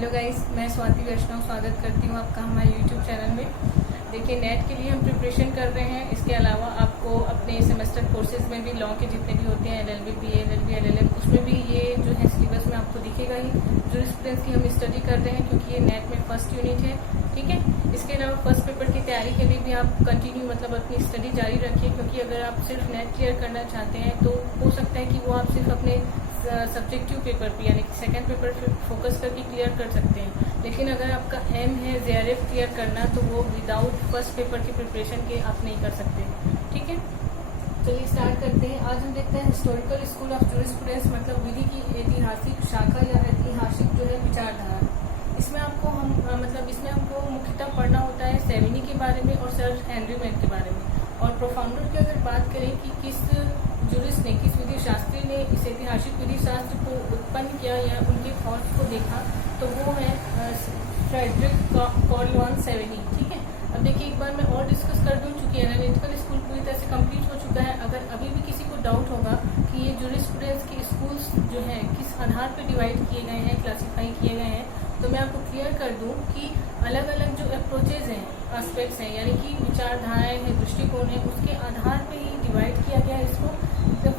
Hello guys, मैं स्वाति वैष्णव स्वागत करती हूँ आपका हमारे यूट्यूब चैनल में। देखिए, नेट के लिए हम प्रिपरेशन कर रहे हैं। इसके अलावा आपको अपने सेमेस्टर कोर्सेज में भी लॉ के जितने भी होते हैं, LLB, BA, LLB, LLM, उसमें भी ये जो है सिलेबस में आपको दिखेगा ही। जूरिस्प्रूडेंस की हम स्टडी कर रहे हैं क्योंकि ये नेट में फर्स्ट यूनिट है, ठीक है। इसके अलावा फर्स्ट पेपर की तैयारी के लिए भी आप कंटिन्यू मतलब अपनी स्टडी जारी रखिए, क्योंकि अगर आप सिर्फ नेट क्लियर करना चाहते हैं तो हो सकता है कि वो आप सिर्फ अपने सब्जेक्टिव पेपर पे यानी कि सेकंड पेपर पे फोकस करके क्लियर कर सकते हैं। लेकिन अगर आपका एम है JRF क्लियर करना, तो वो विदाउट फर्स्ट पेपर की प्रिपरेशन के आप नहीं कर सकते, ठीक है। चलिए स्टार्ट करते हैं। आज हम देखते हैं हिस्टोरिकल स्कूल ऑफ जूरिस्प्रूडेंस, मतलब विधि की ऐतिहासिक शाखा या ऐतिहासिक जो है विचारधारा। इसमें आपको इसमें हमको मुख्यतः पढ़ना होता है सेविनी के बारे में और सर हेनरी मैन के बारे में। और प्रोफाउंडर की अगर बात करें कि किस जूरिस्ट ने, किस विधि शास्त्री ने इस ऐतिहासिक विधि शास्त्र को उत्पन्न किया या उनके थॉट्स को देखा, तो वो है फ्रेडरिक कॉर्लवान सेविनी, ठीक है। अब देखिए, एक बार मैं और डिस्कस कर दूं, चूंकि एनालिटिकल स्कूल पूरी तरह से कंप्लीट हो चुका है। अगर अभी भी किसी को डाउट होगा कि ये जूरिस्प्रूडेंस के स्कूल्स जो हैं किस आधार पर डिवाइड किए गए हैं, क्लासीफाई किए गए हैं, तो मैं आपको क्लियर कर दूं कि अलग अलग जो अप्रोचेज हैं, एस्पेक्ट्स हैं, यानी कि विचारधाराएं हैं, दृष्टिकोण है, उसके आधार पे ही डिवाइड किया गया है इसको।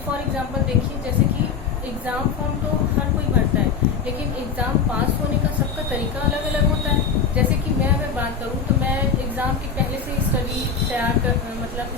फॉर एग्जांपल देखिए, जैसे कि एग्ज़ाम फॉर्म तो हर कोई भरता है, लेकिन एग्ज़ाम पास होने का सबका तरीका अलग अलग होता है। जैसे कि मैं अगर बात करूं तो मैं एग्ज़ाम के पहले से स्टडी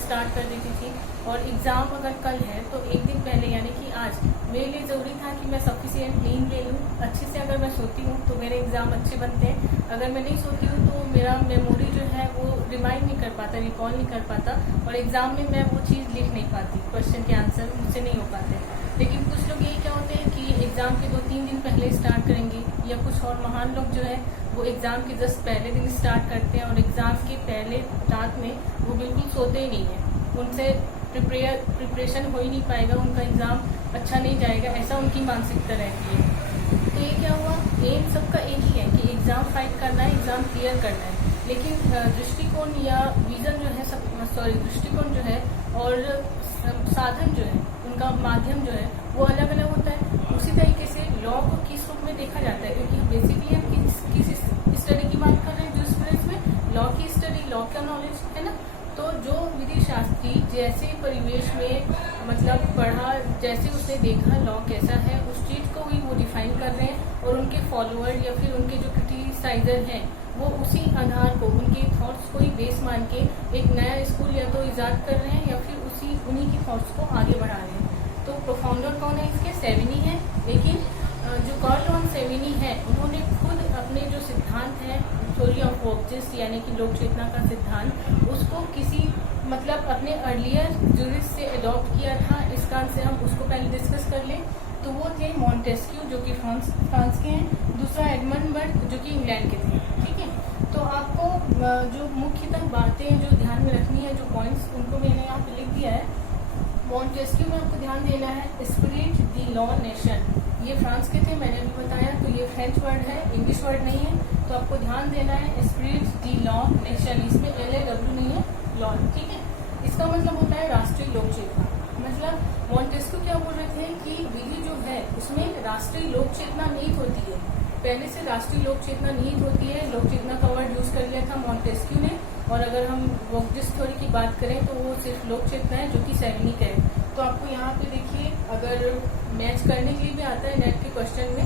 स्टार्ट कर देती थी, और एग्ज़ाम अगर कल है तो एक दिन पहले यानी कि आज मेरे लिए ज़रूरी था कि मैं सफिशिएंट नींद ले लूँ। अच्छे से अगर मैं सोती हूँ तो मेरे एग्ज़ाम अच्छे बनते हैं। अगर मैं नहीं सोती हूँ तो मेरा मेमोरी जो है वो रिमाइंड नहीं कर पाता, रिकॉल नहीं कर पाता, और एग्ज़ाम में मैं वो चीज़ लिख नहीं पाती, क्वेश्चन के आंसर मुझसे नहीं हो पाते। लेकिन कुछ लोग यही क्या होते हैं कि एग्ज़ाम के 2-3 दिन पहले स्टार्ट करेंगे, या कुछ और महान लोग जो है वो एग्ज़ाम के जस्ट पहले दिन स्टार्ट करते हैं, और एग्ज़ाम के पहले रात में वो बिल्कुल सोते ही नहीं हैं। उनसे प्रिपरेशन हो ही नहीं पाएगा, उनका एग्ज़ाम अच्छा नहीं जाएगा, ऐसा उनकी मानसिकता रहती है। तो ये क्या हुआ, एम सबका एक ही है कि एग्ज़ाम फाइट करना है, एग्ज़ाम क्लियर करना है। लेकिन दृष्टिकोण या विज़न जो है दृष्टिकोण जो है और साधन जो है, उनका माध्यम जो है वो अलग अलग होता है। उसी तरीके से लॉ को किस रूप में देखा जाता है, क्योंकि बेसिकली हम किस स्टडी की बात कर रहे हैं जूरिस्प्रूडेंस में, लॉ की स्टडी, लॉ का नॉलेज है ना। तो जो विधि शास्त्री जैसे परिवेश में पढ़ा, जैसे उसने देखा लॉ कैसा है, उस चीज़ को ही वो डिफाइन कर रहे हैं, और उनके फॉलोअर या फिर उनके जो क्रिटिसाइजर हैं वो उसी आधार को, उनके थॉट्स को ही बेस मान के एक नया स्कूल या तो ईजाद कर रहे हैं या फिर उन्हीं की थॉट्स को आगे बढ़ा रहे हैं। तो प्रोफाउंडर कौन है इसके, सेविनी है। लेकिन जो कॉर्लवान सेविनी है, उन्होंने खुद अपने जो सिद्धांत है थ्योरी ऑफ ऑब्जेक्ट्स यानी कि लोक चेतना का सिद्धांत, उसको किसी अपने अर्लियर जूरिस्ट से अडॉप्ट किया था। इस कारण से हम उसको पहले डिस्कस कर लें। तो वो थे मॉन्टेस्क्यू जो कि फ्रांस के हैं, दूसरा एडमंड बर्ग जो कि इंग्लैंड के थे, ठीक है। तो आपको जो मुख्यतः बातें जो ध्यान में रखनी है, जो पॉइंट्स, उनको मैंने यहाँ पे लिख दिया है। मॉन्टेस्क्यू में आपको ध्यान देना है स्पिरिट द लॉ नेशन, ये फ्रांस के थे, मैंने अभी बताया। तो ये फ्रेंच वर्ड है, इंग्लिश वर्ड नहीं है, तो आपको ध्यान देना है स्पिरिट द लॉ नेशन, इसमें LAW नहीं है, लॉ, ठीक है। इसका मतलब होता है राष्ट्रीय लोक चेतना। मॉन्टेस्क्यू क्या बोल रहे थे कि विधि जो है उसमें राष्ट्रीय लोक चेतना निहित होती है, पहले से राष्ट्रीय लोक चेतना निहित होती है। लोक चेतना का वर्ड यूज कर लिया था मॉन्टेस्क्यू ने, और अगर हम वोक्जिस थ्योरी की बात करें तो वो सिर्फ लोक चेतना है जो कि सैनिक है। तो आपको यहाँ पे देखिए, अगर मैच करने के लिए भी आता है नेट के क्वेश्चन में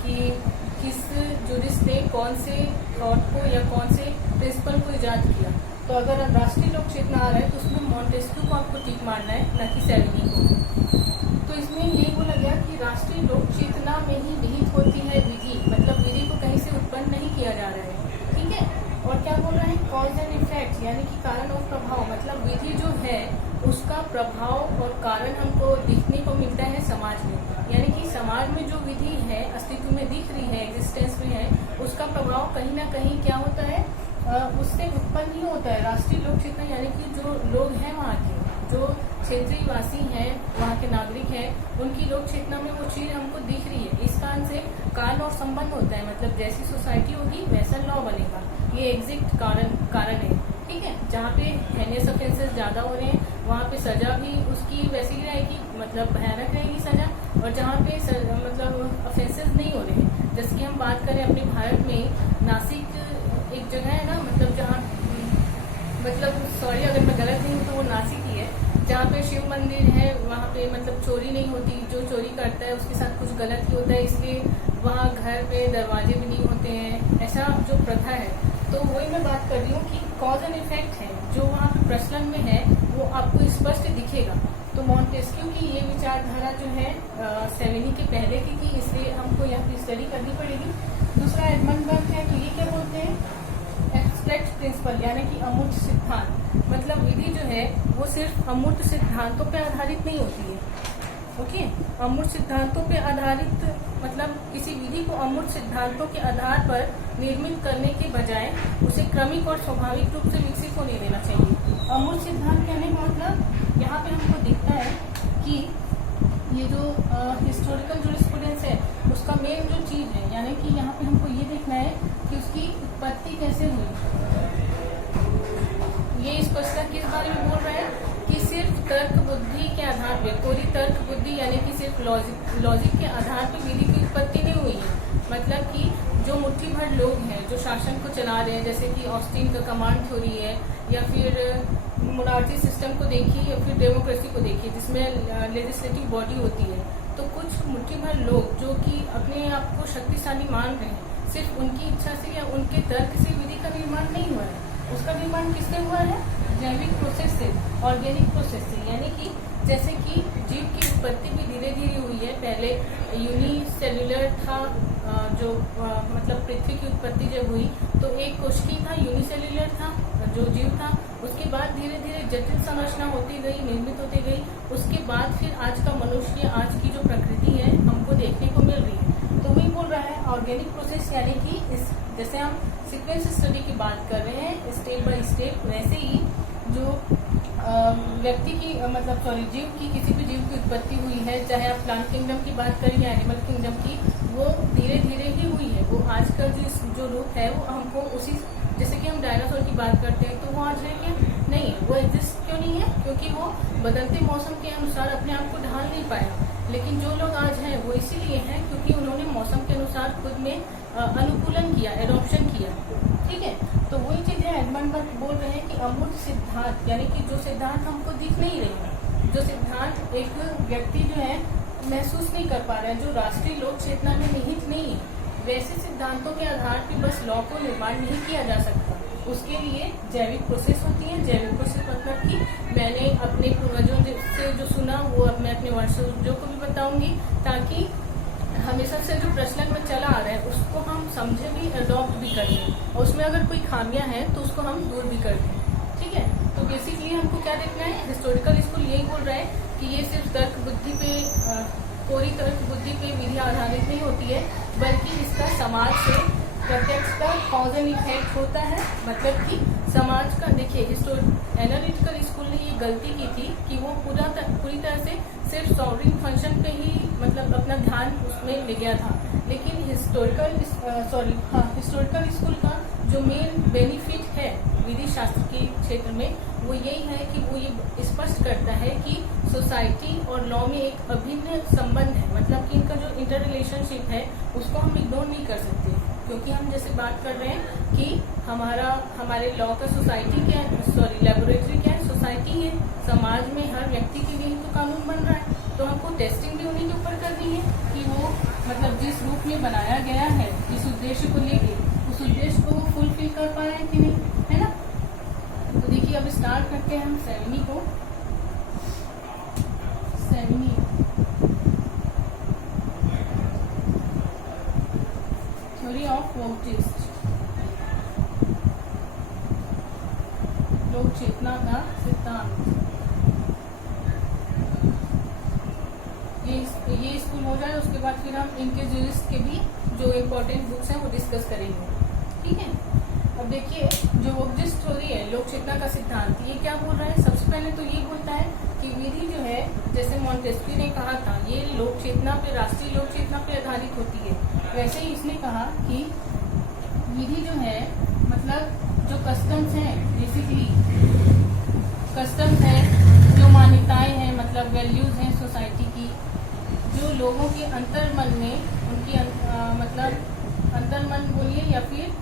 कि किस जूरिस्ट ने कौन से थॉट को या कौन से प्रिंसिपल को ईजाद किया, तो अगर राष्ट्रीय लोक चेतना आ रहा है तो उसमें मॉन्टेस्क्यू को आपको टिक मारना है, न कि सैनिक को। तो इसमें ये बोला गया कि राष्ट्रीय लोक चेतना में ही निहित होती है विधि, विधि को कहीं से उत्पन्न नहीं किया जा रहा है, ठीक है। और क्या बोल रहे हैं, कॉज एंड इफेक्ट यानी कि कारण और प्रभाव, विधि जो है उसका प्रभाव और कारण हमको दिखने को मिलता है समाज में, यानी कि समाज में जो विधि है अस्तित्व में दिख रही है, एग्जिस्टेंस में है, उसका प्रभाव कहीं ना कहीं क्या होता है, उससे उत्पन्न ही होता है। राष्ट्रीय लोक चेतना यानी कि जो लोग हैं वहाँ के, जो क्षेत्रीय वासी हैं, वहाँ के नागरिक हैं, उनकी लोक चेतना में वो चीज़ हमको दिख रही है। इस कारण से कारण और संबंध होता है, जैसी सोसाइटी होगी वैसा लॉ बनेगा, ये एग्जिट कारण है, ठीक है। जहाँ पे हेनियस ऑफेंसेस ज़्यादा हो रहे हैं वहाँ पे सजा भी उसकी वैसी ही रहेगी, भयानक रहेगी सजा, और जहाँ पे ऑफेंसेस नहीं हो रहे हैं जैसे कि हम बात करें अपने भारत में नासिक एक जगह है ना, मतलब जहाँ सॉरी अगर मैं गलत नहीं हूँ तो वो नासिक ही है, जहाँ पे शिव मंदिर है, वहाँ पे मतलब चोरी नहीं होती, जो चोरी करता है उसके साथ कुछ गलत ही होता है, इसलिए वहाँ घर पे दरवाजे भी नहीं होते हैं, ऐसा जो प्रथा है। तो वही मैं बात कर रही हूँ कि कॉज एंड इफेक्ट है जो वहाँ पे प्रचलन में है वो आपको स्पष्ट दिखेगा। तो मॉन्टेस्क्यू की ये विचारधारा जो है सेवेनी के पहले की थी, इसलिए हमको यहाँ पे स्टडी करनी पड़ेगी। दूसरा एडमंड बर्ग है, तो ये क्या बोलते हैं, एब्स्ट्रैक्ट प्रिंसिपल यानी कि अमूर्त सिद्धांत, मतलब विधि जो है वो सिर्फ अमूर्त सिद्धांतों पे आधारित नहीं होती है। ओके, अमूर्त सिद्धांतों पे आधारित मतलब किसी विधि को अमूर्त सिद्धांतों के आधार पर निर्मित करने के बजाय उसे क्रमिक और स्वाभाविक रूप से विकसित होने देना चाहिए। अमूर्त सिद्धांत कहने का मतलब यहाँ पे हमको दिखता है कि ये जो हिस्टोरिकल जूरिस्प्रूडेंस है उसका मेन जो चीज है, यानी कि यहाँ पे हमको ये देखना है कि उसकी उत्पत्ति कैसे हुई। ये स्पष्टता किस बारे में बोल रहे हैं कि सिर्फ तर्क बुद्धि के आधार पे, पूरी तर्क बुद्धि यानी कि सिर्फ लॉजिक के आधार पे विधि की उत्पत्ति नहीं हुई है। मतलब कि जो मुट्ठी भर लोग हैं जो शासन को चला रहे हैं, जैसे कि ऑस्टिन का कमांड थ्योरी है, या फिर मोनार्ची सिस्टम को देखिए, या फिर डेमोक्रेसी को देखिए जिसमें लेजिस्लेटिव बॉडी होती है, तो कुछ मुट्ठी भर लोग जो कि अपने आप को शक्तिशाली मान रहे हैं, सिर्फ उनकी इच्छा से या उनके तर्क से विधि का निर्माण नहीं हुआ है। उसका निर्माण किससे हुआ है, जैविक प्रोसेस से, ऑर्गेनिक प्रोसेस से, यानी कि जैसे कि जीव की उत्पत्ति भी धीरे धीरे हुई है। पहले यूनिसेल्युलर था, जो मतलब पृथ्वी की उत्पत्ति जब हुई तो एक कोशिकी था, यूनिसेल्युलर था जो जीव था, उसके बाद धीरे धीरे जटिल संरचना होती गई, निर्मित होती गई, उसके बाद फिर आज का मनुष्य, आज की जो प्रकृति है हमको देखने को मिल रही है। तो वही बोल रहा है ऑर्गेनिक प्रोसेस, यानी कि इस जैसे हम सीक्वेंस स्टडी की बात कर रहे हैं स्टेप बाय स्टेप, वैसे ही जो व्यक्ति की जीव की, किसी भी जीव की उत्पत्ति हुई है, चाहे आप प्लांट किंगडम की बात करें या एनिमल किंगडम की, वो धीरे धीरे ही हुई है। वो आज का जो रूप है वो हमको उसी, जैसे कि हम डायनासोर की बात करते हैं तो वो आज है क्या, नहीं है। वो एग्जिस्ट क्यों नहीं है, क्योंकि वो बदलते मौसम के अनुसार अपने आप को ढाल नहीं पाया। लेकिन जो लोग आज हैं वो इसीलिए हैं क्योंकि उन्होंने मौसम के अनुसार खुद में अनुकूलन किया, एडॉप्शन किया। ठीक है, तो वही चीज है एडमंड बर्ग बोल रहे हैं कि अमूर्त सिद्धांत, यानी कि जो सिद्धांत हमको दिख नहीं रहे हैं, जो सिद्धांत एक व्यक्ति जो है महसूस नहीं कर पा रहा है, जो राष्ट्रीय लोक चेतना में निहित नहीं है, वैसे सिद्धांतों के आधार पर बस लॉ को निर्माण नहीं किया जा सकता। उसके लिए जैविक प्रोसेस होती है। जैविक प्रोसेस मतलब कि मैंने अपने पूर्वजों से जो सुना वो अब मैं अपने वंशजों को भी बताऊंगी, ताकि हमेशा से जो प्रचलन में चला आ रहा है उसको हम समझे भी, अडॉप्ट भी कर लें, और उसमें अगर कोई खामियां हैं तो उसको हम दूर भी कर दें। ठीक है, तो बेसिकली हमको क्या देखना है, हिस्टोरिकल स्कूल यही बोल रहा है कि ये सिर्फ तर्क बुद्धि पे, पूरी तर्क बुद्धि पे विधि आधारित नहीं होती है, बल्कि इसका समाज से प्रत्यक्षता कॉज एंड इफेक्ट होता है। मतलब कि समाज का, देखिए एनालिटिकल स्कूल ने ये गलती की थी कि वो पूरी तरह से सिर्फ सॉल्विंग फंक्शन पे ही मतलब अपना ध्यान उसमें ले गया था। लेकिन हिस्टोरिकल स्कूल का जो मेन बेनिफिट है विधि शास्त्र के क्षेत्र में वो यही है कि वो ये स्पष्ट करता है कि सोसाइटी और लॉ में एक अभिन्न संबंध है। मतलब कि इनका जो इंटर रिलेशनशिप है उसको हम इग्नोर नहीं कर सकते, क्योंकि हम जैसे बात कर रहे हैं कि हमारे लॉ का सोसाइटी क्या है, लेबोरेटरी क्या है, सोसाइटी है। समाज में हर व्यक्ति के लिए तो कानून बन रहा है, तो हमको टेस्टिंग भी उन्हीं के ऊपर करनी है कि वो मतलब जिस रूप में बनाया गया है, जिस उद्देश्य को लेके, उस उद्देश्य को फुलफिल कर पा रहे हैं कि नहीं, है ना। तो देखिए अब स्टार्ट करते हैं हम सेवेनी को। सेवेनी थ्योरी ऑफ वोल्टिस्ट, लोक चेतना का सिद्धांत। ये स्कूल हो जाए उसके बाद फिर हम इनके जूरिस्ट के भी जो इम्पोर्टेंट बुक्स हैं वो डिस्कस करेंगे। ठीक है, अब देखिए जो वोल्टिस्ट थ्योरी है, लोक चेतना का सिद्धांत, ये क्या बोल रहा है, सबसे पहले तो ये बोलता है कि विधि जो है, जैसे मॉन्टेस्क्यू ने कहा था, ये लोक चेतना पे, राष्ट्रीय लोक चेतना पे आधारित होती है। वैसे ही इसने कहा कि विधि जो है मतलब जो कस्टम्स हैं, बेसिकली कस्टम्स हैं, जो मान्यताएं हैं, मतलब वैल्यूज हैं सोसाइटी की, जो लोगों के अंतर्मन में उनकी मतलब अंतर्मन बोलिए या फिर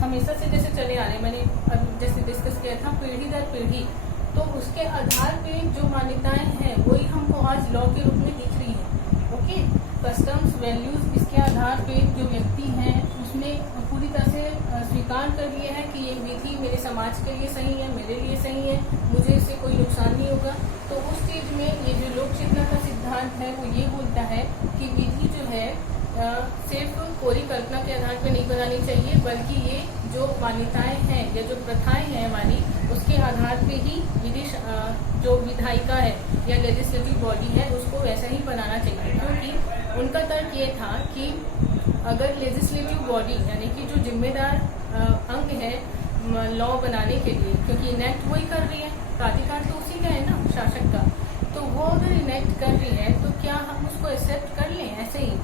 हमेशा से जैसे चले आ रहे हैं, मैंने अभी जैसे डिस्कस किया था पीढ़ी दर पीढ़ी, तो उसके आधार पे जो मान्यताएं हैं वही हमको आज लॉ के रूप में दिख रही है। ओके, कस्टम्स वैल्यूज इसके आधार पे जो व्यक्ति हैं उसने पूरी तरह से स्वीकार कर लिया है कि ये विधि मेरे समाज के लिए सही है, मेरे लिए सही है, मुझे इससे कोई नुकसान नहीं होगा। तो उस चीज में ये जो लोक चेतना का सिद्धांत है वो ये बोलता है कि विधि जो है सिर्फ कोरी कल्पना के आधार पर नहीं बनानी चाहिए, बल्कि ये जो मान्यताएं हैं या जो प्रथाएं हैं हमारी, उसके आधार पे ही विधि जो विधायिका है या लेजिस्लेटिव बॉडी है उसको वैसा ही बनाना चाहिए। क्योंकि उनका तर्क ये था कि अगर लेजिस्लेटिव बॉडी यानी कि जो जिम्मेदार अंग है लॉ बनाने के लिए, क्योंकि इनेक्ट वही कर रही है, प्राधिकार तो उसी का है ना, शासक का, तो वो अगर इनेक्ट कर रही है तो क्या हम उसको एक्सेप्ट कर लें ऐसे ही?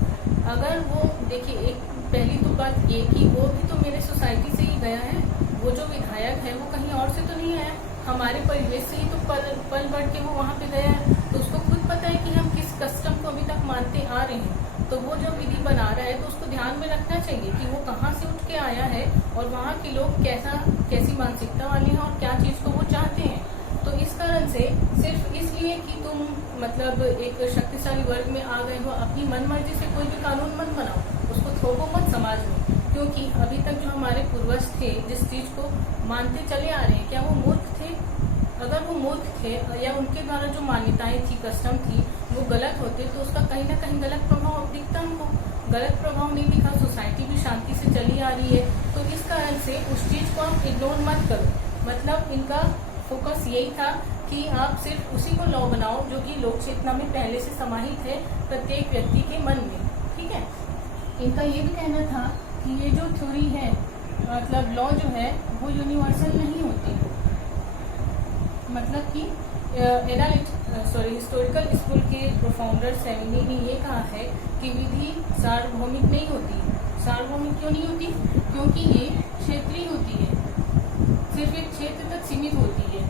अगर वो देखिए, एक पहली तो बात ये कि वो भी तो मेरे सोसाइटी से ही गया है, वो जो विधायक है वो कहीं और से तो नहीं आया, हमारे परिवेश से ही तो पल बढ़ के वो वहाँ पे गया है। तो उसको खुद पता है कि हम किस कस्टम को अभी तक मानते आ रहे हैं, तो वो जब विधि बना रहा है तो उसको ध्यान में रखना चाहिए कि वो कहाँ से उठ के आया है और वहाँ के लोग कैसी मानसिकता वाले हैं और क्या चीज को वो चाहते हैं। तो इस कारण से सिर्फ इसलिए कि तुम मतलब एक शक्तिशाली वर्ग में आ गए हो, अपनी मन मर्जी से कोई भी कानून मत बनाओ, उसको थोपो मत समाज में। क्योंकि अभी तक जो हमारे पूर्वज थे जिस चीज को मानते चले आ रहे हैं, क्या वो मूर्ख थे? अगर वो मूर्ख थे या उनके द्वारा जो मान्यताएं थी, कस्टम थी, वो गलत होते तो उसका कहीं ना कहीं गलत प्रभाव दिखता हमको। गलत प्रभाव नहीं दिखा, सोसाइटी भी शांति से चली आ रही है। तो इस कारण से उस चीज को आप इग्नोर मत करो। मतलब इनका फोकस यही था कि आप सिर्फ उसी को लॉ बनाओ जो कि लोक चेतना में पहले से समाहित है प्रत्येक व्यक्ति के मन में। ठीक है, इनका ये भी कहना था कि ये जो थ्योरी है, मतलब लॉ जो है वो यूनिवर्सल नहीं होती। मतलब कि हिस्टोरिकल स्कूल के प्रोफाउंडर सेमिनी ने ये कहा है कि विधि सार्वभौमिक नहीं होती। सार्वभौमिक क्यों नहीं होती? क्योंकि ये क्षेत्रीय होती है, सिर्फ एक क्षेत्र तक सीमित होती है।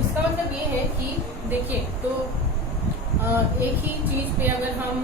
इसका मतलब ये है कि देखिए, तो एक ही चीज पे अगर हम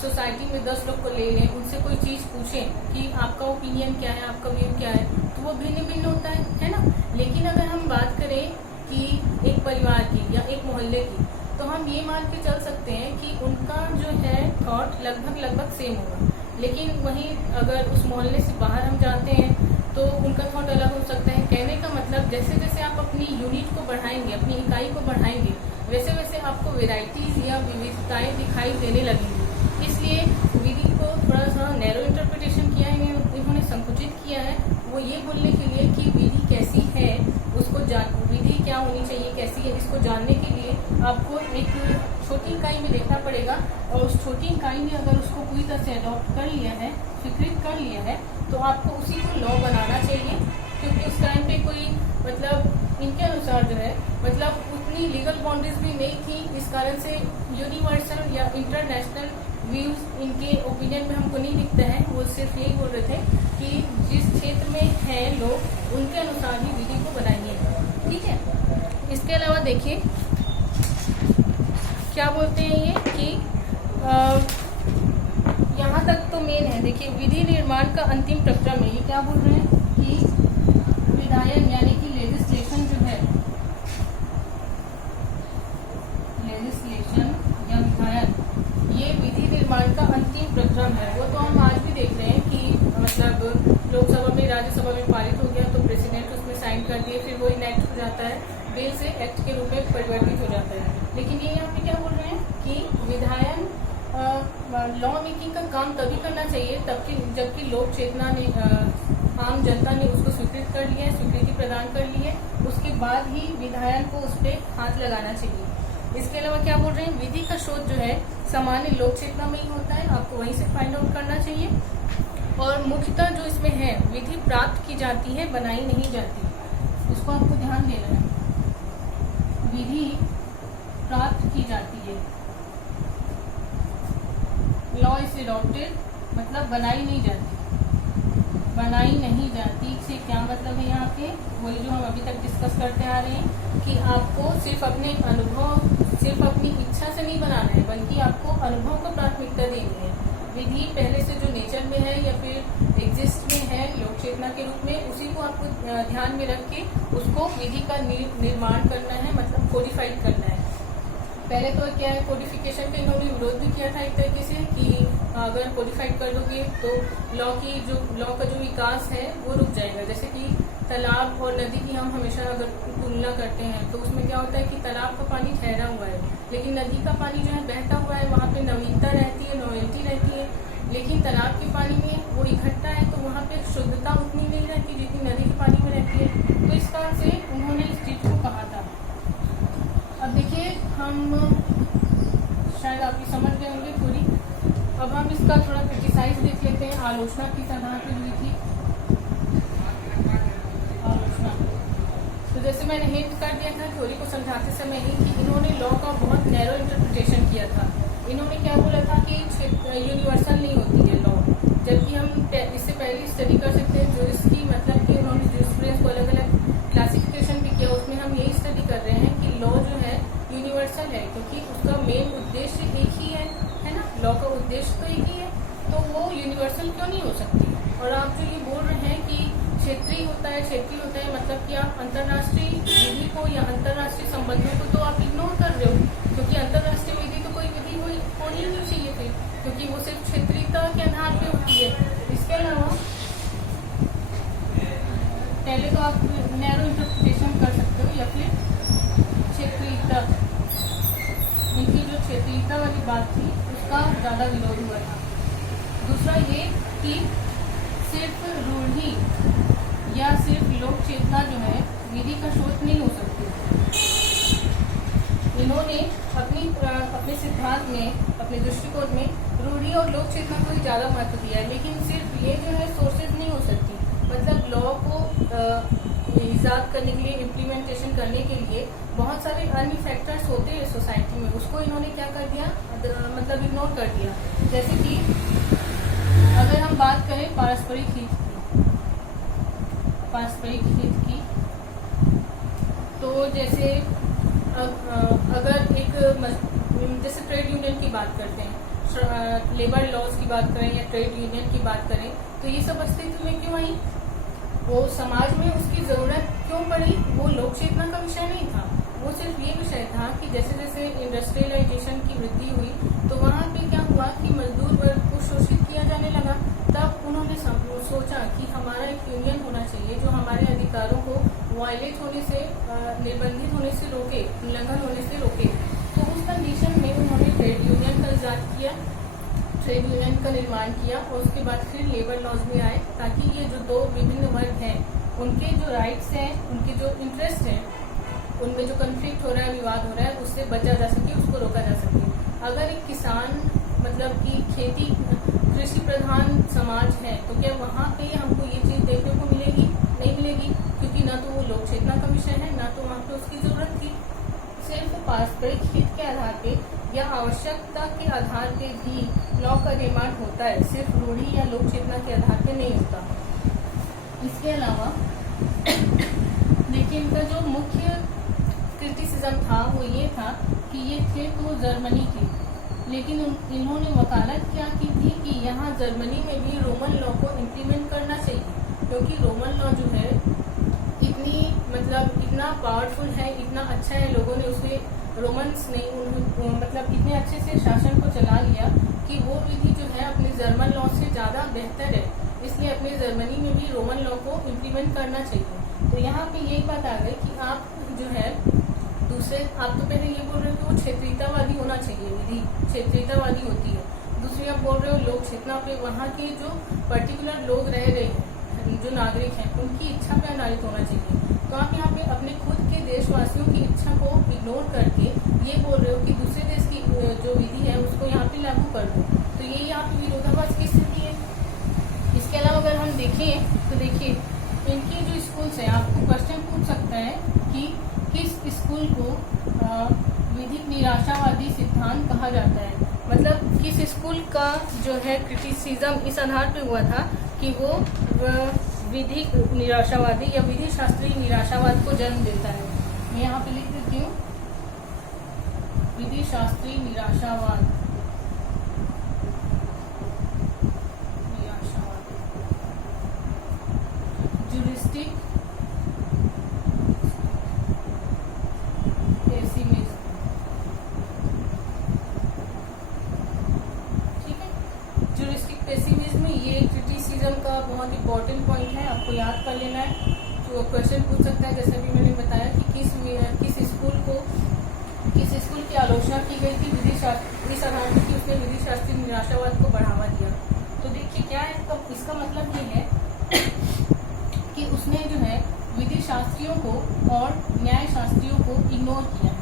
सोसाइटी में 10 लोग को ले लें, उनसे कोई चीज पूछें कि आपका ओपिनियन क्या है, आपका व्यू क्या है, तो वो भिन्न भिन्न होता है ना। लेकिन अगर हम बात करें कि एक परिवार की या एक मोहल्ले की, तो हम ये मान के चल सकते हैं कि उनका जो है थॉट लगभग सेम होगा। लेकिन वहीं अगर उस मोहल्ले से बाहर हम जाते हैं तो उनका थॉट अलग हो सकता है। कहने का मतलब जैसे जैसे आप अपनी यूनिट को बढ़ाएंगे, अपनी इकाई को बढ़ाएंगे, वैसे वैसे आपको वेराइटीज या विविधताएं दिखाई देने लगेंगी। इसलिए विधि को थोड़ा सा नैरो इंटरप्रिटेशन किया है, इन्होंने संकुचित किया है, वो ये बोलने के लिए कि विधि कैसी है उसको विधि क्या होनी चाहिए, कैसी है, इसको जानने के लिए आपको एक छोटी इकाई में देखना पड़ेगा। और उस छोटी इकाई ने अगर उसको पूरी तरह से अडॉप्ट कर लिया है, स्वीकृत कर लिया है, तो आपको उसी को लॉ बनाना चाहिए। क्योंकि उस टाइम पे कोई मतलब इनके अनुसार जो है मतलब उतनी लीगल बाउंड्रीज भी नहीं थी, इस कारण से यूनिवर्सल या इंटरनेशनल व्यूज इनके ओपिनियन में हमको नहीं दिखता है। वो सिर्फ यही बोल रहे थे कि जिस क्षेत्र में है लोग उनके अनुसार ही विधि को बनाइए। ठीक है, इसके अलावा देखिए क्या बोलते हैं ये कि यहाँ तक तो मेन है। देखिए, विधि निर्माण का अंतिम प्रक्रम है, ये क्या बोल रहे हैं कि विधायन यानी कि लेजिस्लेशन जो है, लेजिस्लेशन या विधायन, ये विधि निर्माण का अंतिम प्रक्रम है। वो तो हम आज भी देख रहे हैं कि मतलब लोकसभा में, राज्यसभा में पारित हो गया तो प्रेसिडेंट उसमें साइन कर दिए, फिर वो इनेक्ट हो जाता है, बिल से एक्ट के रूप में परिवर्तित हो जाता है। लेकिन ये यहाँ पे क्या बोल रहे हैं कि विधायन लॉ मेकिंग का काम तभी करना चाहिए जबकि लोक चेतना ने, आम जनता ने उसको स्वीकृत कर लिया है, स्वीकृति प्रदान कर ली है, उसके बाद ही विधायन को उस पर हाथ लगाना चाहिए। इसके अलावा क्या बोल रहे हैं, विधि का शोध जो है सामान्य लोक चेतना में ही होता है, आपको वहीं से फाइंड आउट करना चाहिए। और मुख्यतः जो इसमें है, विधि प्राप्त की जाती है, बनाई नहीं जाती, उसको आपको ध्यान देना है। विधि प्राप्त की जाती है, लॉ इज एडॉप्टेड, मतलब बनाई नहीं जाती। बनाई नहीं जाती से क्या मतलब है यहाँ पे, वही जो हम अभी तक डिस्कस करते आ रहे हैं कि आपको सिर्फ अपने अनुभव, सिर्फ अपनी इच्छा से नहीं बनाना है, बल्कि आपको अनुभव को प्राथमिकता देनी है। विधि पहले से जो नेचर में है या फिर एग्जिस्ट में है लोक चेतना के रूप में, उसी को आपको ध्यान में रख के उसको विधि का निर्माण करना है, मतलब कोडिफाइड करना है। पहले तो क्या है, कोडिफिकेशन का इन्होंने विरोध भी किया था एक तरीके से कि अगर कोडिफाइड कर दोगे तो लॉ का जो विकास है वो रुक जाएगा। जैसे कि तालाब और नदी की हम हमेशा अगर तुलना करते हैं तो उसमें क्या होता है कि तालाब का पानी ठहरा हुआ है, लेकिन नदी का पानी जो है बहता हुआ है, वहाँ पे नवीनता रहती है, नॉवेल्टी रहती है। लेकिन तालाब के पानी में वो इकट्ठा है तो वहाँ पे शुद्धता उतनी नहीं रहती जितनी नदी के पानी में रहती है। तो इस कारण से उन्होंने इस चीज को कहा था। अब देखिए, हम शायद आप ये समझ गए होंगे पूरी। अब हम इसका थोड़ा क्रिटिसाइज देख लेते हैं। आलोचना किस आधार पर हुई थी? आलोचना तो जैसे मैंने हिंट कर दिया था थ्योरी को समझाते समय ही कि इन्होंने लॉ का बहुत नैरो इंटरप्रिटेशन किया था। इन्होंने क्या बोला था कि यूनिवर्सल नहीं होती है लॉ, जबकि हम इससे पहले स्टडी कर सकते हैं जूरिस्ट की, मतलब कि उन्होंने जूरिस्प्रूडेंस को अलग अलग क्लासिफिकेशन भी किया। उसमें हम यही स्टडी कर रहे हैं कि लॉ जो है यूनिवर्सल है, क्योंकि उसका मेन उद्देश्य एक ही है ना, लॉ का उद्देश्य तो एक ही है, तो वो यूनिवर्सल क्यों नहीं हो सकती। और आप जो ये बोल रहे हैं कि क्षेत्रीय होता है मतलब कि आप अंतर्राष्ट्रीय विधि को या अंतर्राष्ट्रीय संबंधों को तो आप इग्नोर कर रहे हो, क्योंकि अंतर्राष्ट्रीय विधि तो कोई विधि होनी नहीं चाहिए थी, क्योंकि वो सिर्फ क्षेत्रीयता के आधार पे होती है। इसके अलावा पहले तो आप नैरो इंटरप्रिटेशन कर सकते हो या फिर क्षेत्रीयता, इनकी जो क्षेत्रीयता वाली बात थी उसका ज्यादा विरोध हुआ था। दूसरा ये कि सिर्फ रूढ़ी या सिर्फ लोक चेतना जो है विधि का स्रोत नहीं हो सकती। इन्होंने अपने सिद्धांत में, अपने दृष्टिकोण में रूढ़ी और लोक चेतना को ही ज्यादा महत्व दिया है, लेकिन सिर्फ ये जो है सोर्सेज नहीं हो सकती। मतलब लॉ को इजाद करने के लिए, इम्प्लीमेंटेशन करने के लिए बहुत सारे अन्य फैक्टर्स होते हैं सोसाइटी में, उसको इन्होंने क्या कर दिया, मतलब इग्नोर कर दिया। जैसे कि अगर हम बात करें पारस्परिक हित की, तो जैसे अगर एक जैसे ट्रेड यूनियन की बात करते हैं, लेबर लॉज की बात करें या ट्रेड यूनियन की बात करें, तो ये सब अस्तित्व में क्यों आई, वो समाज में उसकी जरूरत क्यों पड़ी, वो लोक चेतना का विषय नहीं था। वो सिर्फ ये विषय था कि जैसे जैसे इंडस्ट्रियलाइजेशन की वृद्धि हुई तो वहाँ पे क्या हुआ कि मजदूर वर्ग को शोषित किया जाने लगा। तब उन्होंने सोचा कि हमारा एक यूनियन होना चाहिए जो हमारे अधिकारों को वायलेट होने से, निर्बंधित होने से रोके, उल्लंघन होने से रोके। तो उस कंडीशन में उन्होंने ट्रेड यूनियन का इजाद किया, ट्रेड यूनियन का निर्माण किया, और उसके बाद फिर लेबर लॉज भी आए, ताकि ये जो दो विभिन्न वर्ग हैं उनके जो राइट्स हैं, उनके जो इंटरेस्ट हैं, उनमें जो कन्फ्लिक्ट हो रहा है, विवाद हो रहा है, उससे बचा जा सके, उसको रोका जा सके। अगर एक किसान मतलब कि कृषि प्रधान समाज है तो क्या वहाँ पे हमको ये चीज देखने को मिलेगी? नहीं मिलेगी, क्योंकि ना तो वो लोक चेतना का विषय है, ना तो वहाँ पे उसकी जरूरत थी। सिर्फ पारस्परिक हित के आधार पे या आवश्यकता के आधार पे भी लॉ का निर्माण होता है, सिर्फ रूढ़ी या लोक चेतना के आधार पे नहीं होता। इसके अलावा देखिए, इनका जो मुख्य क्रिटिसिज्म था वो ये था कि ये थे तो जर्मनी के, लेकिन इन्होंने वकालत क्या की थी कि यहाँ जर्मनी में भी रोमन लॉ को इम्प्लीमेंट करना चाहिए, क्योंकि रोमन लॉ जो है इतना पावरफुल है, इतना अच्छा है, लोगों ने उसे रोमन्स ने मतलब इतने अच्छे से शासन को चला लिया कि वो विधि जो है अपने जर्मन लॉ से ज़्यादा बेहतर है, इसलिए अपने जर्मनी में भी रोमन लॉ को इम्प्लीमेंट करना चाहिए। तो यहाँ पे यही बात आ गई कि आप जो है आप तो पहले ये बोल रहे हो कि वो क्षेत्रीयतावादी होना चाहिए, विधि क्षेत्रीयतावादी होती है। दूसरी आप बोल रहे हो लोक चेतना पे, वहाँ के जो पर्टिकुलर लोग रह रहे हैं, जो नागरिक हैं, उनकी इच्छा पे आधारित होना चाहिए। तो आप यहाँ पे अपने खुद के देशवासियों की इच्छा को इग्नोर करके ये बोल रहे हो कि दूसरे देश की जो विधि है उसको यहाँ पे लागू कर दो, तो ये यहाँ पे विरोधाभास की स्थिति है। इसके अलावा अगर हम देखें तो देखिए, इनके जो स्कूल्स हैं, आपको क्वेश्चन पूछ सकता है कि किस स्कूल को विधिक निराशावादी सिद्धांत कहा जाता है, मतलब किस स्कूल का जो है क्रिटिसिज्म इस आधार पे हुआ था कि वो विधिक निराशावादी या विधि शास्त्रीय निराशावाद को जन्म देता है। मैं यहाँ पे लिख देती हूँ, विधि शास्त्रीय निराशावाद। juristic pessimism, ठीक है। juristic pessimism ये क्रिटिसिज्म का बहुत इंपॉर्टेंट पॉइंट है, आपको याद कर लेना है। तो क्वेश्चन पूछ सकता है, जैसे भी मैंने बताया कि किस स्कूल की आलोचना की गई थी विधि शास्त्री, इस आधार पर कि उसने विधि शास्त्री निराशावाद को बढ़ावा दिया। तो देखिए क्या है इसका मतलब ये है कि उसने जो है विधि शास्त्रियों को और न्याय शास्त्रियों को इग्नोर किया है।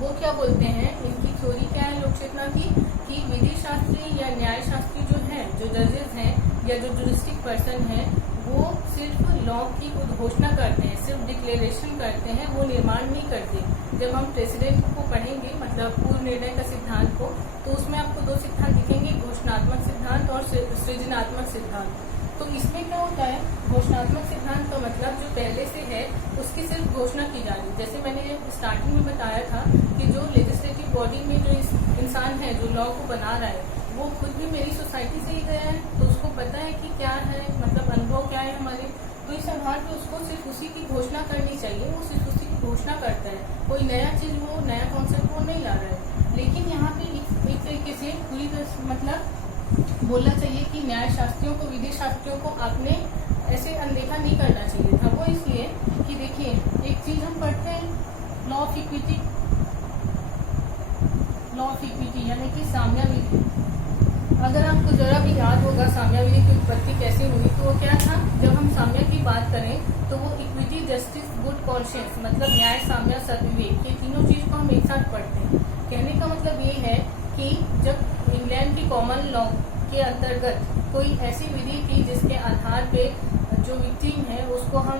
वो क्या बोलते हैं, इनकी थ्योरी क्या है लोक चेतना की, कि विधि शास्त्री या न्याय शास्त्री जो है, जो जजेस हैं या जो जुरिस्टिक पर्सन है, वो सिर्फ लॉ की उद्घोषणा करते हैं, सिर्फ डिक्लेरेशन करते हैं, वो निर्माण नहीं करते। जब हम प्रेसिडेंट को पढ़ेंगे, मतलब पूर्व निर्णय का सिद्धांत को, तो उसमें आपको दो सिद्धांत दिखेंगे, घोषणात्मक सिद्धांत और सृजनात्मक सिद्धांत। तो इसमें क्या होता है, घोषणात्मक सिद्धांत का मतलब जो पहले से है उसकी सिर्फ घोषणा की जा रही है। जैसे मैंने स्टार्टिंग में बताया था कि जो लेजिस्लेटिव बॉडी में जो इंसान है जो लॉ को बना रहा है, वो खुद भी मेरी सोसाइटी से ही गया है, तो उसको पता है कि क्या है, मतलब अनुभव क्या है हमारे। तो इस आधार पर उसको सिर्फ उसी की घोषणा करनी चाहिए, वो सिर्फ उसी की घोषणा करता है, कोई नया चीज वो नया कॉन्सेप्ट वो नहीं ला रहा है। लेकिन यहाँ पे एक तरीके से पूरी तरह मतलब बोलना चाहिए कि न्याय शास्त्रियों को, विधि शास्त्रियों को आपने ऐसे अनदेखा नहीं करना चाहिए था। वो इसलिए कि देखिए एक चीज हम पढ़ते हैं, लॉ ऑफ इक्विटी, यानी कि साम्या विधि। अगर आपको जरा भी याद होगा साम्या विधि की उत्पत्ति कैसे हुई, तो वो क्या था, जब हम साम्या की बात करें तो वो इक्विटी, जस्टिस, गुड कॉन्शियंस, मतलब न्याय, साम्या, सद्विवेक, ये तीनों चीज को हम एक साथ पढ़ते हैं। कहने का मतलब ये है कि जब इंग्लैंड की कॉमन लॉ के अंतर्गत कोई ऐसी विधि थी जिसके आधार पे जो विक्टिम है उसको हम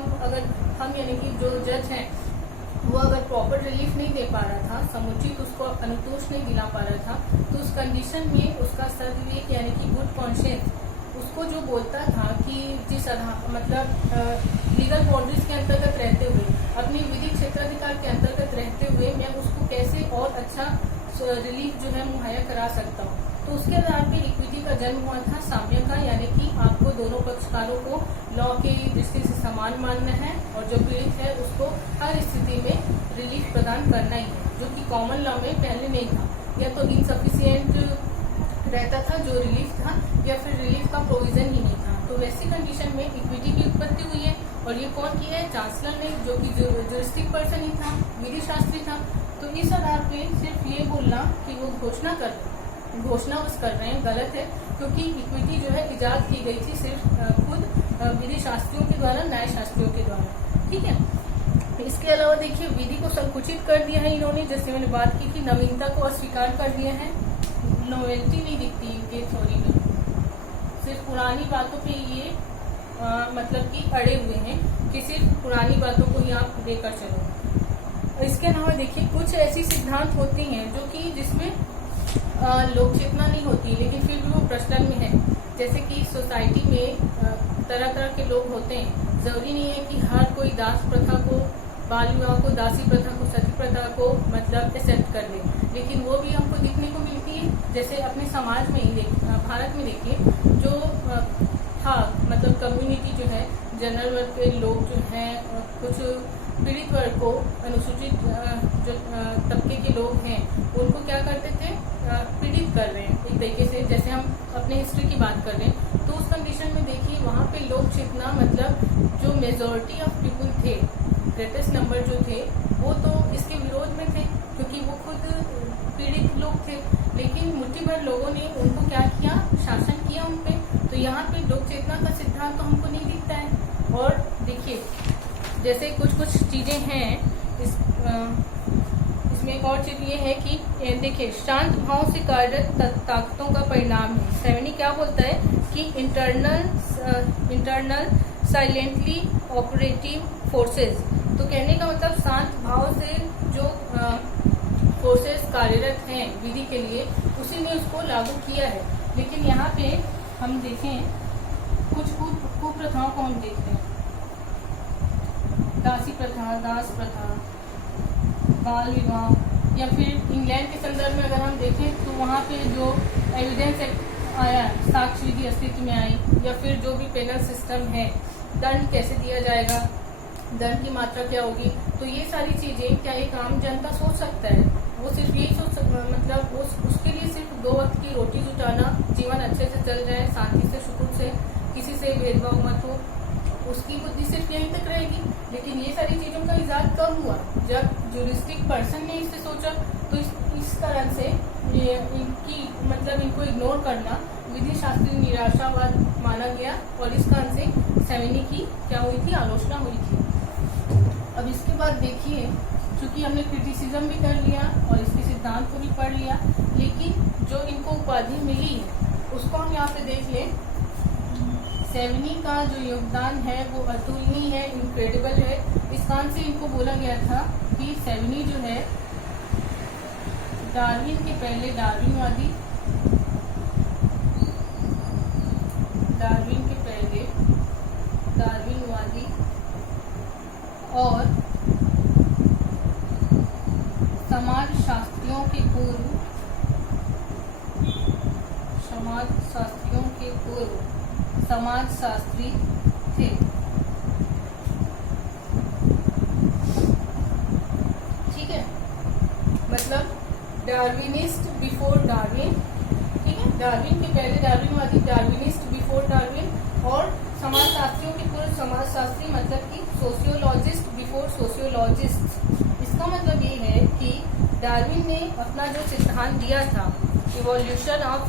यानी कि जो जज है वो अगर प्रॉपर रिलीफ नहीं दे पा रहा था, समुचित उसको अनुतोष नहीं दिला पा रहा था, तो उस कंडीशन में उसका सद्विवेक यानी कि गुड कॉन्शियंस उसको जो बोलता था कि जिस मतलब लीगल बाउंड्रीज के अंतर्गत रहते हुए, अपनी विधि क्षेत्राधिकार के अंतर्गत रहते हुए मैं उसको कैसे और अच्छा रिलीफ जो है मुहैया करा सकता हूँ। तो उसके आधार पे इक्विटी का जन्म हुआ था साम्य का, यानी कि आपको दोनों पक्षकारों को लॉ की दृष्टि से समान मानना है और जो पीड़ित है उसको हर स्थिति में रिलीफ प्रदान करना ही है, जो कि कॉमन लॉ में पहले नहीं था। या तो इनसफिशिएंट रहता था जो रिलीफ था, या फिर रिलीफ का प्रोविजन ही नहीं था। तो वैसी कंडीशन में इक्विटी की उत्पत्ति हुई है, और ये कौन किया है, चांसलर ने, जो कि जुरिस्टिक पर्सन ही था, विधि शास्त्री था। तो इस आधार पे सिर्फ ये बोलना कि वो घोषणा बस कर रहे हैं गलत है, क्योंकि इक्विटी जो है इजाद की गई थी सिर्फ खुद विधि शास्त्रियों के द्वारा, न्याय शास्त्रियों के द्वारा, ठीक है। इसके अलावा देखिए विधि को संकुचित कर दिया है इन्होंने, जैसे मैंने बात की कि नवीनता को अस्वीकार कर दिया है, नोवेल्टी नहीं दिखती इनके थ्योरी में, सिर्फ पुरानी बातों पे ये मतलब कि अड़े हुए हैं कि सिर्फ पुरानी बातों को ही आप लेकर चलो। इसके अलावा देखिए कुछ ऐसी सिद्धांत होती हैं जो कि जिसमें लोक चेतना नहीं होती, लेकिन फिर भी वो प्रचलन में है। जैसे कि सोसाइटी में तरह तरह के लोग होते हैं, जरूरी नहीं है कि हर कोई दास प्रथा को, बाल विवाह को, दासी प्रथा को, सती प्रथा को मतलब एक्सेप्ट कर ले, लेकिन वो भी हमको दिखने को मिलती है। जैसे अपने समाज में ही भारत में देखिए जो मतलब कम्युनिटी जो है, जनरल वर्ग के लोग जो हैं, कुछ पीड़ित वर्ग को, अनुसूचित जो तबके के लोग हैं, उनको क्या करते थे, पीड़ित कर रहे हैं एक तरीके से। जैसे हम अपने हिस्ट्री की बात कर रहे हैं, तो उस कंडीशन में देखिए वहाँ पे लोक चेतना मतलब जो मेजॉरिटी ऑफ पीपल थे, ग्रेटेस्ट नंबर जो थे, वो तो इसके विरोध में थे, क्योंकि वो खुद पीड़ित लोग थे। लेकिन मुट्ठी भर लोगों ने उनको क्या किया, शासन किया उन पे। तो यहाँ पे लोक चेतना का सिद्धांत तो हमको नहीं दिखता है। और देखिए जैसे कुछ चीजें हैं, इसमें एक और चीज ये है कि देखिए शांत भाव से कार्यरत ताकतों का परिणाम है। सेवनी क्या बोलता है कि इंटरनल साइलेंटली ऑपरेटिव फोर्सेस। तो कहने का मतलब शांत भाव से जो फोर्सेस कार्यरत हैं विधि के लिए, उसी ने उसको लागू किया है। लेकिन यहाँ पे हम देखें कुछ कुप्रथाओं को हम देखते हैं, दासी प्रथा, दास प्रथा, बाल विवाह, या फिर इंग्लैंड के संदर्भ में अगर हम देखें तो वहाँ पे जो एविडेंस आया है, साक्ष्य विधि अस्तित्व में आई, या फिर जो भी पेनल सिस्टम है, दंड कैसे दिया जाएगा, दंड की मात्रा क्या होगी, तो ये सारी चीजें क्या एक आम जनता सोच सकता है? वो सिर्फ यही सोच मतलब उसके लिए सिर्फ 2 वक्त की रोटी जुटाना, जीवन अच्छे से चल जाए, शांति से, सुकून से, किसी से भेदभाव मत हो, उसकी बुद्धि सिर्फ यहीं तक रहेगी। लेकिन ये सारी चीजों का इजाद कब हुआ? जब ज्यूरिस्टिक पर्सन ने इसे सोचा। तो इस कारण से इनकी मतलब इनको इग्नोर करना विधि शास्त्रीय निराशावाद माना गया, और इस कारण से सेमिनी की क्या हुई थी? आलोचना हुई थी। अब इसके बाद देखिए, चूंकि हमने क्रिटिसिज्म भी कर लिया और इसके सिद्धांत को भी पढ़ लिया, लेकिन जो इनको उपाधि मिली है उसको हम यहाँ पे देख लें। सेमिनी का जो योगदान है वो अतुलनीय है, इनक्रेडिबल है। इस कारण से इनको बोला गया था कि सेमिनी जो है डार्विन के पहले डार्विनवादी, डार्विन के पहले डार्विनवादी और समाजशास्त्रियों के पूर्व समाजशास्त्री थे। ठीक है, मतलब डार्विनिस्ट बिफोर डार्विन, ठीक है, डार्विन के पहले डार्विनवादी, डार्विनिस्ट बिफोर डार्विन, और समाजशास्त्रियों के पूर्व समाजशास्त्री, मतलब कि सोशियोलॉजिस्ट बिफोर सोशियोलॉजिस्ट। इसका मतलब ये है कि डार्विन ने अपना जो सिद्धांत दिया था इवोल्यूशन ऑफ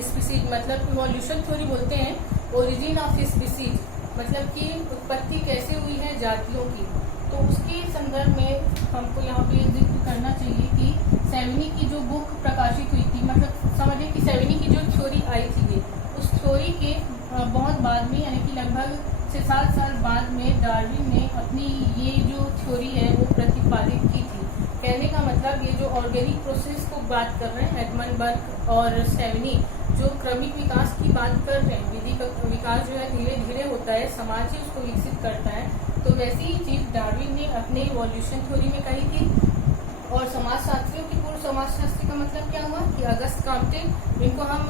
स्पीसीज, मतलब इवोल्यूशन थ्योरी बोलते हैं, ओरिजिन ऑफ स्पीसीज, मतलब कि उत्पत्ति कैसे हुई है जातियों की। तो उसके संदर्भ में हमको यहाँ पे जिक्र करना चाहिए कि सेमिनी की जो बुक प्रकाशित हुई थी, मतलब समझिए कि सेमिनी की जो थ्योरी आई थी, उस थ्योरी के बहुत बाद में, यानी कि लगभग 6-7 साल बाद में डार्विन ने अपनी ये जो थ्योरी है वो प्रतिपादित की थी। कहने का मतलब ये जो ऑर्गेनिक प्रोसेस को बात कर रहे हैं एडमंड बर्ग और सेमिनी, जो क्रमिक विकास की बात कर रहे हैं, विधि का विकास जो है धीरे धीरे होता है, समाज ही उसको विकसित करता है, तो वैसी ही चीज डार्विन ने अपने इवोल्यूशन थ्योरी में कही थी। और समाजशास्त्रियों की पूर्व समाजशास्त्री का मतलब क्या हुआ कि अगस्त काम्टे, इनको हम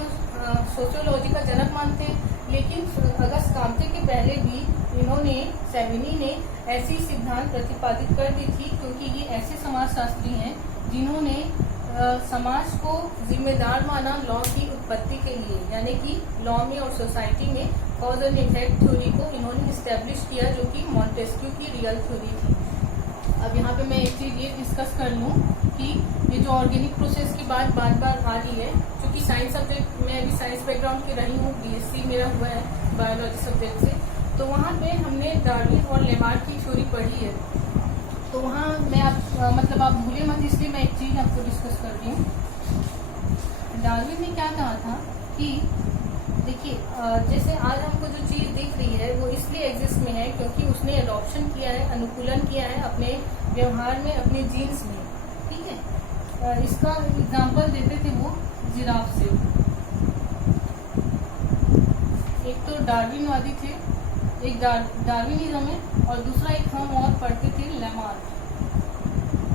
सोशियोलॉजी का जनक मानते हैं, लेकिन अगस्त काम्टे के पहले भी इन्होंने, सेमिनी ने ऐसी सिद्धांत प्रतिपादित कर दी थी, क्योंकि ये ऐसे समाजशास्त्री हैं जिन्होंने समाज को जिम्मेदार माना लॉ की उत्पत्ति के लिए, यानी कि लॉ में और सोसाइटी में कॉज एंड इफेक्ट थ्योरी को इन्होंने इस्टेब्लिश किया, जो कि मॉन्टेस्क्यू की रियल थ्योरी थी। अब यहाँ पे मैं एक चीज ये डिस्कस कर लूँ कि ये जो ऑर्गेनिक प्रोसेस की बात बार बार आ रही है, क्योंकि साइंस सब्जेक्ट, मैं भी साइंस बैकग्राउंड की रही हूँ, BSc मेरा हुआ है बायोलॉजी सब्जेक्ट से, तो वहाँ पे हमने डार्विन और लेमार्क की थ्योरी पढ़ी है। तो वहाँ मैं मतलब आप भूले मत, इसलिए मैं एक चीज आपको डिस्कस कर रही हूँ। डार्विन ने क्या कहा था कि देखिए, जैसे आज हमको जो चीज दिख रही है वो इसलिए एग्जिस्ट में है क्योंकि उसने एडॉप्शन किया है, अनुकूलन किया है अपने व्यवहार में, अपने जीन्स में। ठीक है, इसका एग्जांपल देते थे वो जिराफ से। एक तो डार्विनवादी थे, एक डार्विनिज्म है, और दूसरा एक हम और पढ़ते थे लेमार्क।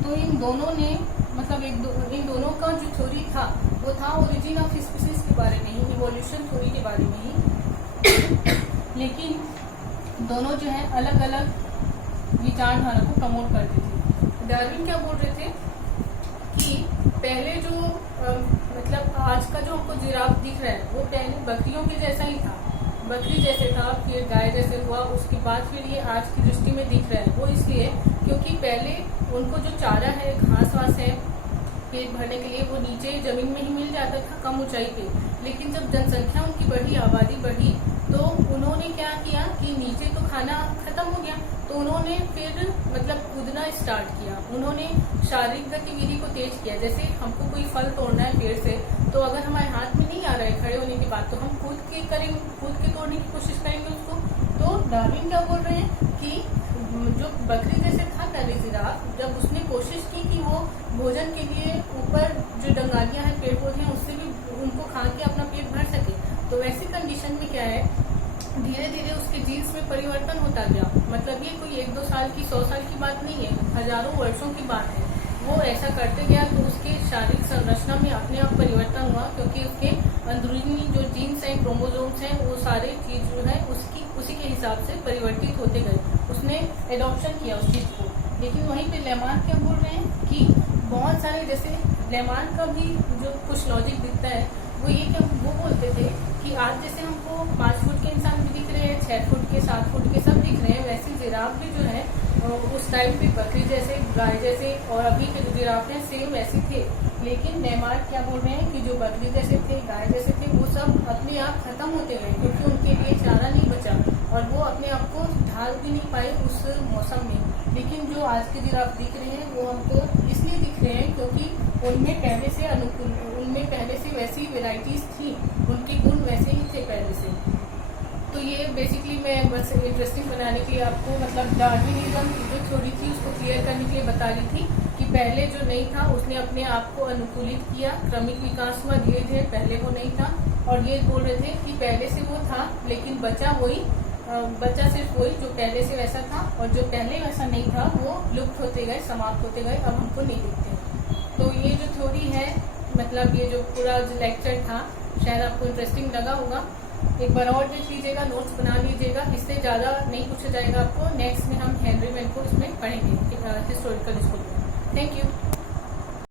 तो इन दोनों ने मतलब इन दोनों का जो थ्योरी था वो था ओरिजिन ऑफ स्पीसीज के बारे में ही, इवोल्यूशन थ्योरी के बारे में ही, लेकिन दोनों जो है अलग अलग विचारधारा को प्रमोट करते थे। डार्विन क्या बोल रहे थे कि पहले जो मतलब आज का जो हमको जिराफ दिख रहा है वो पहले बकरियों के जैसा ही था, बकरी जैसे था, फिर गाय जैसे हुआ, उसके बाद फिर ये आज की दृष्टि में दिख रहा है। वो इसलिए क्योंकि पहले उनको जो चारा है, घास वास है पेट भरने के लिए, वो नीचे जमीन में ही मिल जाता था कम ऊंचाई पे। लेकिन जब जनसंख्या उनकी बढ़ी, आबादी बढ़ी, तो उन्होंने क्या किया कि नीचे तो खाना खत्म हो गया, तो उन्होंने फिर मतलब कूदना स्टार्ट किया। उन्होंने शारीरिक गतिविधि को तेज किया। जैसे हमको कोई फल तोड़ना है पेड़ से, तो अगर हमारे हाथ में नहीं आ रहा है खड़े होने के बाद, तो हम कूद के तोड़ने की कोशिश करेंगे उसको। तो डार्विन क्या बोल रहे हैं कि जो बकरी जैसे था पहले जिराफ, जब उसने कोशिश की कि वो भोजन के लिए ऊपर जो डंगालियां हैं, पेड़ पौधे हैं, उससे भी उनको खा के अपना पेट भर सके, तो वैसी कंडीशन में क्या है, धीरे धीरे उसके जीन्स में परिवर्तन होता गया। मतलब ये कोई 1-2 साल की, 100 साल की बात नहीं है, हजारों वर्षों की बात है। वो ऐसा करते गया तो उसके शारीरिक संरचना में अपने आप परिवर्तन हुआ, क्योंकि उसके अंदरूनी जो जीन्स हैं, क्रोमोसोम्स हैं, वो सारे चीज जो है उसी के हिसाब से परिवर्तित होते गए। उसने एडॉप्शन किया उस चीज को। लेकिन वहीं पे लेमार्क क्या बोल रहे हैं कि बहुत सारे, जैसे लेमार्क का भी जो कुछ लॉजिक दिखता है वो ये कि वो बोलते थे कि आज जैसे हमको 5 फुट के इंसान भी दिख रहे हैं, 6 फुट के, 7 फुट के सब दिख रहे हैं, वैसे जिराफ भी जो है उस टाइम पे बकरी जैसे, गाय जैसे और अभी के जो जिराफ हैं सेम वैसे थे। लेकिन लेमार्क क्या बोल रहे हैं कि जो बकरी जैसे थे, गाय जैसे थे, वो सब अपने आप खत्म होते गए क्योंकि उनके लिए चारा नहीं बचा और वो अपने आप को ढाल भी नहीं पाए उस मौसम में। लेकिन जो आज के जिराफ दिख रहे हैं वो हमको इसलिए दिख रहे हैं क्योंकि उनमें पहले से अनुकूल, उनमें पहले से वैसी वेराइटीज थी, उनके गुण वैसे ही थे पहले से। तो ये बेसिकली मैं बस इंटरेस्टिंग बनाने के लिए आपको, मतलब डार्विनिज्म जो थ्योरी थी उसको क्लियर करने के लिए बता रही थी कि पहले जो नहीं था उसने अपने आप को अनुकूलित किया, क्रमिक विकास हुआ धीरे धीरे, पहले वो नहीं था। और ये बोल रहे थे कि पहले से वो था लेकिन बचा सिर्फ वही जो पहले से वैसा था, और जो पहले वैसा नहीं था वो लुप्त होते गए, समाप्त होते गए, अब हमको नहीं दिखते। तो ये जो थ्योरी है, मतलब ये जो पूरा जो लेक्चर था, शायद आपको इंटरेस्टिंग लगा होगा। एक बार और देख लीजिएगा, नोट्स बना लीजिएगा, इससे ज़्यादा नहीं पूछा जाएगा आपको। नेक्स्ट में हम हेनरी वेन को इसमें पढ़ेंगे हिस्टोरिकल स्कूल में। Thank you.